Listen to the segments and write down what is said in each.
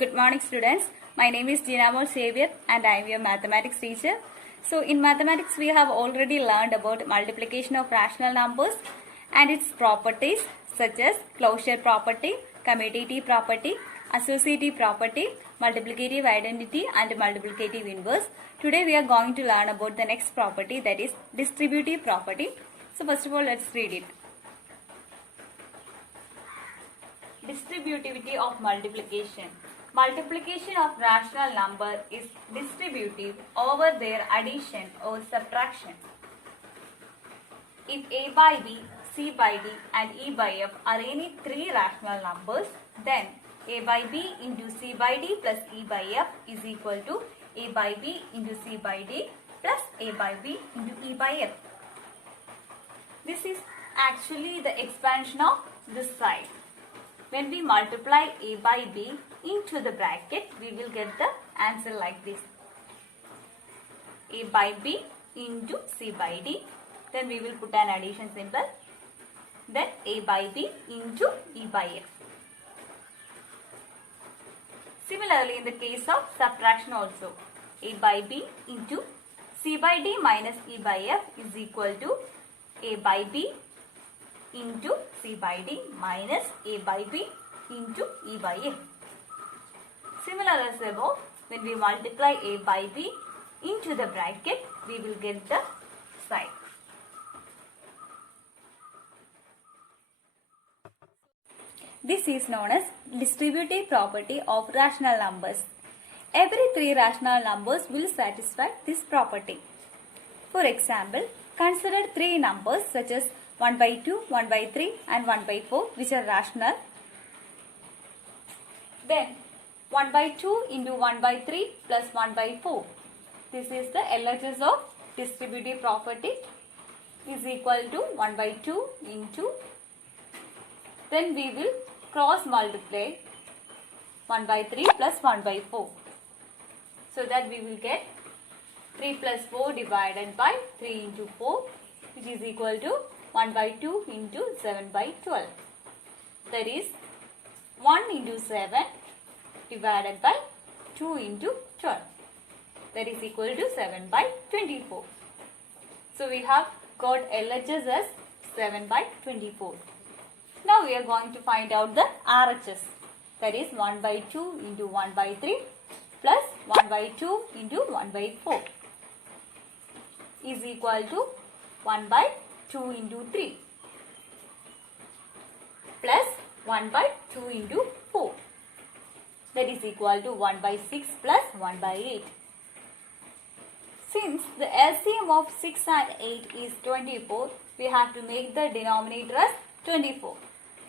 Good morning, students. My name is Jinamol Xavier and I am your mathematics teacher. So in mathematics we have already learned about multiplication of rational numbers and its properties such as closure property, commutative property, associative property, multiplicative identity and multiplicative inverse. Today we are going to learn about the next property, that is distributive property. So first of all, let's read it. Distributivity of multiplication. Multiplication of rational number is distributive over their addition or subtraction. If a by b, c by d and e by f are any three rational numbers, then a by b into c by d plus e by f is equal to a by b into c by d plus a by b into e by f. This is actually the expansion of this side. When we multiply a by b into the bracket, we will get the answer like this. A by b into c by d. Then we will put an addition symbol. Then a by b into e by f. Similarly, in the case of subtraction also, a by b into c by d minus e by f is equal to a by b into c by d minus a by b into e by f. Similar as above, when we multiply a by b into the bracket, we will get the side. This is known as distributive property of rational numbers. Every three rational numbers will satisfy this property. For example, consider three numbers such as 1 by 2, 1 by 3 and 1 by 4 which are rational. Then 1 by 2 into 1 by 3 plus 1 by 4. This is the LHS of distributive property is equal to 1 by 2 into. Then we will cross multiply 1 by 3 plus 1 by 4. So that we will get 3 plus 4 divided by 3 into 4 which is equal to 1 by 2 into 7 by 12. That is 1 into 7 divided by 2 into 12. That is equal to 7 by 24. So we have got LHS as 7 by 24. Now we are going to find out the RHS. That is 1 by 2 into 1 by 3 plus 1 by 2 into 1 by 4 is equal to 1 by 2 into 3 plus 1 by 2 into 4. That is equal to 1 by 6 plus 1 by 8. Since the LCM of 6 and 8 is 24, we have to make the denominator as 24.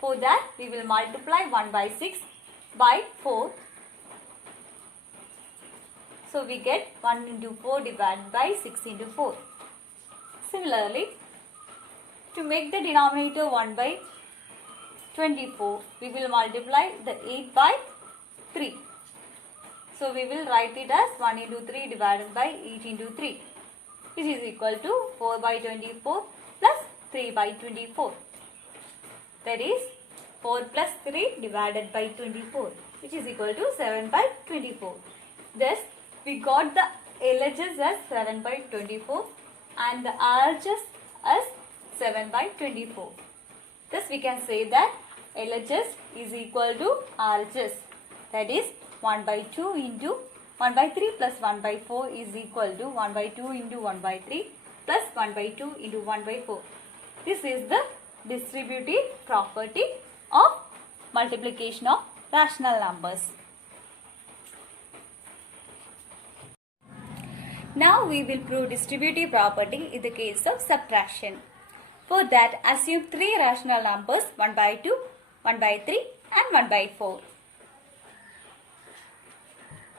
For that, we will multiply 1 by 6 by 4. So we get 1 into 4 divided by 6 into 4. Similarly, to make the denominator 1 by 24, we will multiply the 8 by 3. So we will write it as 1 into 3 divided by 8 into 3, which is equal to 4 by 24 plus 3 by 24. That is 4 plus 3 divided by 24, which is equal to 7 by 24. Thus, we got the LHS as 7 by 24 and the RHS as 7 by 24. Thus, we can say that LHS is equal to RHS. That is 1 by 2 into 1 by 3 plus 1 by 4 is equal to 1 by 2 into 1 by 3 plus 1 by 2 into 1 by 4. This is the distributive property of multiplication of rational numbers. Now we will prove distributive property in the case of subtraction. For that, assume three rational numbers 1 by 2, 1 by 3 and 1 by 4.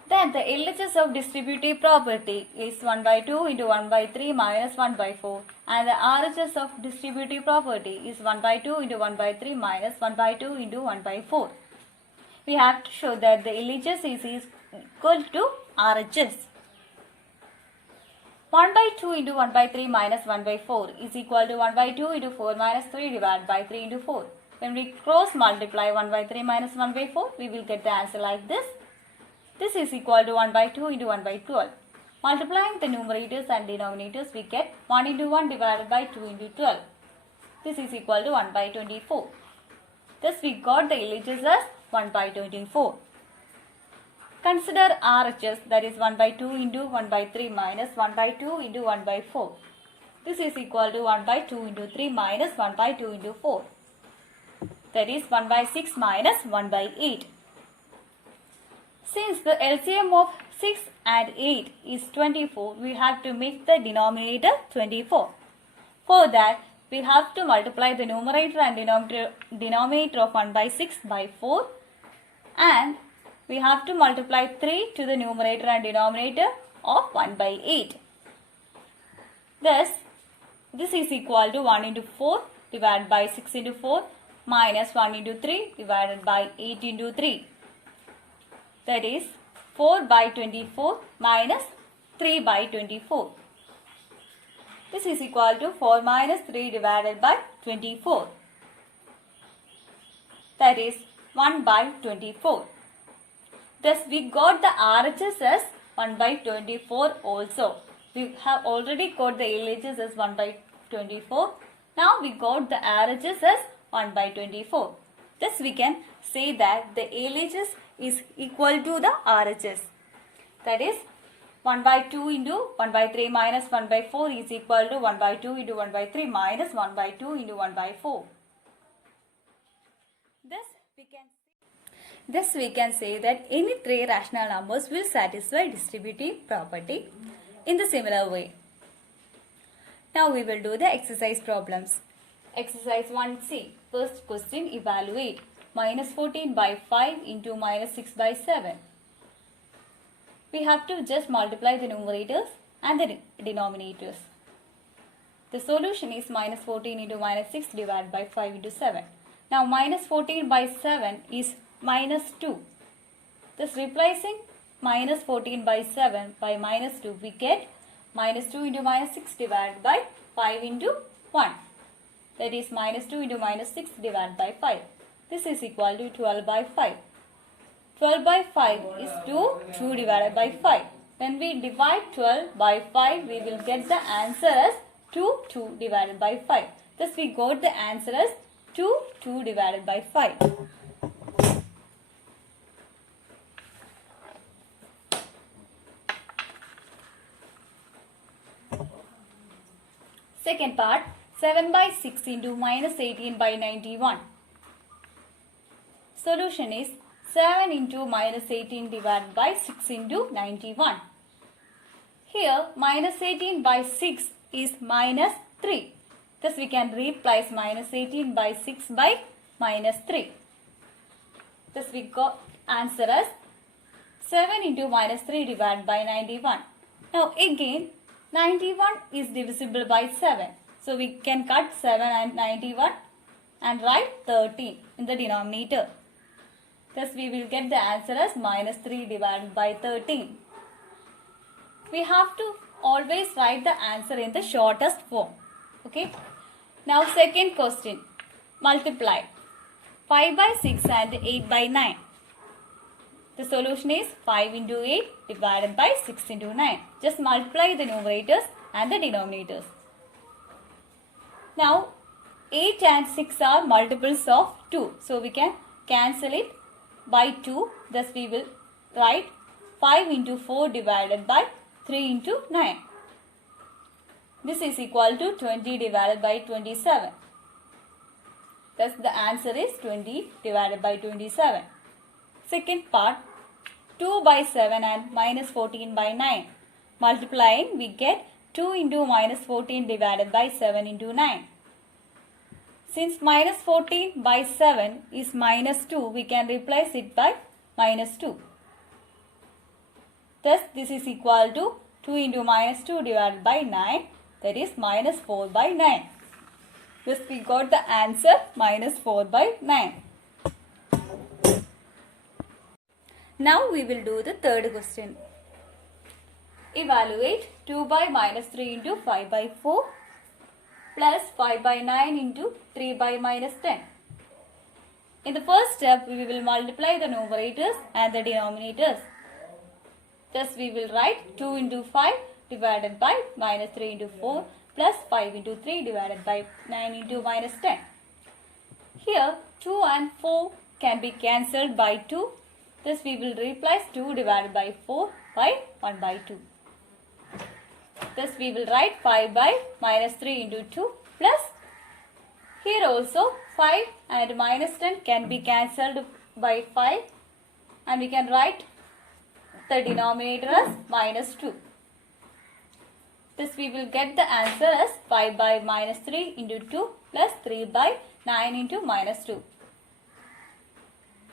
Then the LHS of distributive property is 1 by 2 into 1 by 3 minus 1 by 4, and the RHS of distributive property is 1 by 2 into 1 by 3 minus 1 by 2 into 1 by 4. We have to show that the LHS is equal to RHS. 1 by 2 into 1 by 3 minus 1 by 4 is equal to 1 by 2 into 4 minus 3 divided by 3 into 4. When we cross multiply 1 by 3 minus 1 by 4, we will get the answer like this. This is equal to 1 by 2 into 1 by 12. Multiplying the numerators and denominators, we get 1 into 1 divided by 2 into 12. This is equal to 1 by 24. Thus, we got the LHS as 1 by 24. Consider RHS, that is 1 by 2 into 1 by 3 minus 1 by 2 into 1 by 4. This is equal to 1 by 2 into 3 minus 1 by 2 into 4. That is 1 by 6 minus 1 by 8. Since the LCM of 6 and 8 is 24, we have to make the denominator 24. For that, we have to multiply the numerator and denominator of 1 by 6 by 4, and we have to multiply 3 to the numerator and denominator of 1 by 8. Thus, this is equal to 1 into 4 divided by 6 into 4 minus 1 into 3 divided by 8 into 3. That is 4 by 24 minus 3 by 24. This is equal to 4 minus 3 divided by 24. That is 1 by 24. Thus, we got the RHS as 1 by 24 also. We have already got the LHS as 1 by 24. Now, we got the RHS as 1 by 24. Thus, we can say that the LHS is equal to the RHS. That is 1 by 2 into 1 by 3 minus 1 by 4 is equal to 1 by 2 into 1 by 3 minus 1 by 2 into 1 by 4. Thus we can say that any three rational numbers will satisfy distributive property in the similar way. Now we will do the exercise problems. Exercise 1C. First question, evaluate minus 14 by 5 into minus 6 by 7. We have to just multiply the numerators and the denominators. The solution is minus 14 into minus 6 divided by 5 into 7. Now minus 14 by 7 is minus 2. Thus replacing minus 14 by 7 by minus 2, we get minus 2 into minus 6 divided by 5 into 1. That is minus 2 into minus 6 divided by 5. This is equal to 12 by 5. 12 by 5 is 2 divided by 5. When we divide 12 by 5, we will get the answer as 2 divided by 5. Thus we got the answer as 2 divided by 5. Second part, 7 by 6 into minus 18 by 91. Solution is 7 into minus 18 divided by 6 into 91. Here minus 18 by 6 is minus 3. Thus we can replace minus 18 by 6 by minus 3. Thus we got answer as 7 into minus 3 divided by 91. Now again 91 is divisible by 7. So we can cut 7 and 91 and write 13 in the denominator. Thus we will get the answer as minus 3 divided by 13. We have to always write the answer in the shortest form. Okay. Now second question. Multiply 5 by 6 and 8 by 9. The solution is 5 into 8 divided by 6 into 9. Just multiply the numerators and the denominators. Now 8 and 6 are multiples of 2. So we can cancel it by 2. Thus we will write 5 into 4 divided by 3 into 9. This is equal to 20 divided by 27. Thus the answer is 20 divided by 27. Second part, 2 by 7 and minus 14 by 9. Multiplying, we get 2 into minus 14 divided by 7 into 9. Since minus 14 by 7 is minus 2, we can replace it by minus 2. Thus, this is equal to 2 into minus 2 divided by 9, that is minus 4 by 9. Thus, we got the answer minus 4 by 9. Now, we will do the third question. Evaluate 2 by minus 3 into 5 by 4 plus 5 by 9 into 3 by minus 10. In the first step, we will multiply the numerators and the denominators. Thus we will write 2 into 5 divided by minus 3 into 4 plus 5 into 3 divided by 9 into minus 10. Here 2 and 4 can be cancelled by 2. Thus we will replace 2 divided by 4 by 1 by 2. Thus we will write 5 by minus 3 into 2 plus here also 5 and minus 10 can be cancelled by 5 and we can write the denominator as minus 2. Thus we will get the answer as 5 by minus 3 into 2 plus 3 by 9 into minus 2.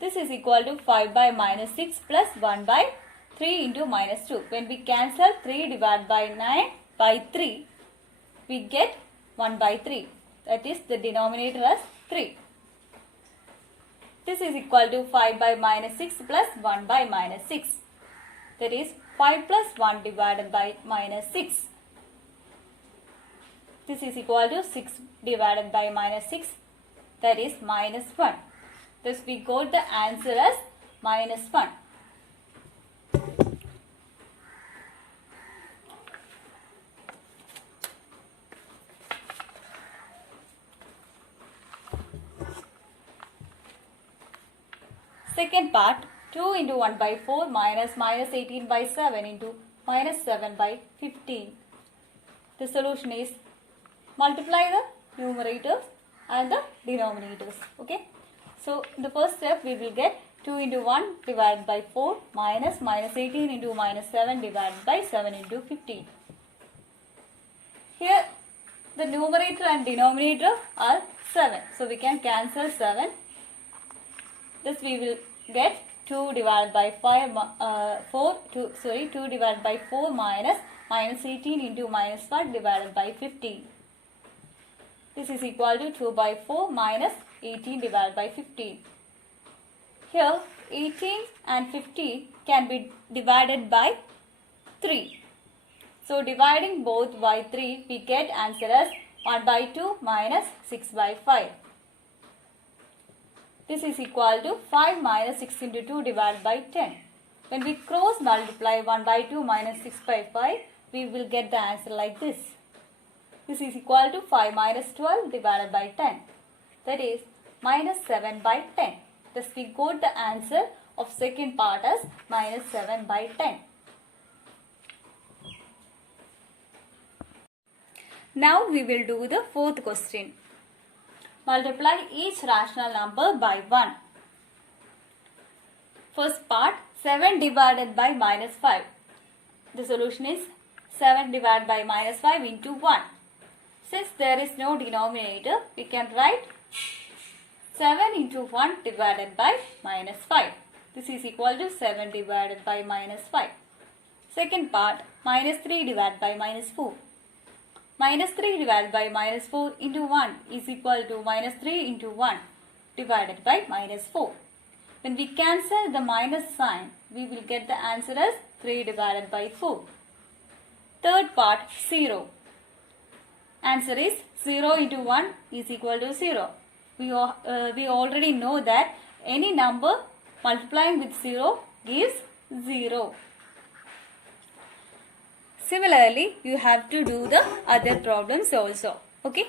This is equal to 5 by minus 6 plus 1 by 3 into minus 2. When we cancel 3 divided by 9 by 3, we get 1 by 3. That is the denominator as 3. This is equal to 5 by minus 6 plus 1 by minus 6. That is 5 plus 1 divided by minus 6. This is equal to 6 divided by minus 6. That is minus 1. Thus we got the answer as minus 1. Second part, 2 into 1 by 4 minus 18 by 7 into minus 7 by 15. The solution is multiply the numerators and the denominators. Okay. So, in the first step we will get 2 into 1 divided by 4 minus 18 into minus 7 divided by 7 into 15. Here the numerator and denominator are 7. So, we can cancel 7. Thus we will get 2 divided by 2 divided by 4 minus 18 into minus 1 divided by 15. This is equal to 2 by 4 minus 18 divided by 15. Here 18 and 15 can be divided by 3. So dividing both by 3 we get answer as 1 by 2 minus 6 by 5. This is equal to 5 minus 6 into 2 divided by 10. When we cross multiply 1 by 2 minus 6 by 5, we will get the answer like this. This is equal to 5 minus 12 divided by 10. That is minus 7 by 10. Thus we got the answer of second part as minus 7 by 10. Now we will do the fourth question. Multiply each rational number by 1. First part, 7 divided by minus 5. The solution is 7 divided by minus 5 into 1. Since there is no denominator, we can write 7 into 1 divided by minus 5. This is equal to 7 divided by minus 5. Second part, minus 3 divided by minus 4. Minus 3 divided by minus 4 into 1 is equal to minus 3 into 1 divided by minus 4. When we cancel the minus sign, we will get the answer as 3 divided by 4. Third part, 0. Answer is 0 into 1 is equal to 0. We already know that any number multiplying with 0 gives 0. Similarly, you have to do the other problems also. Okay.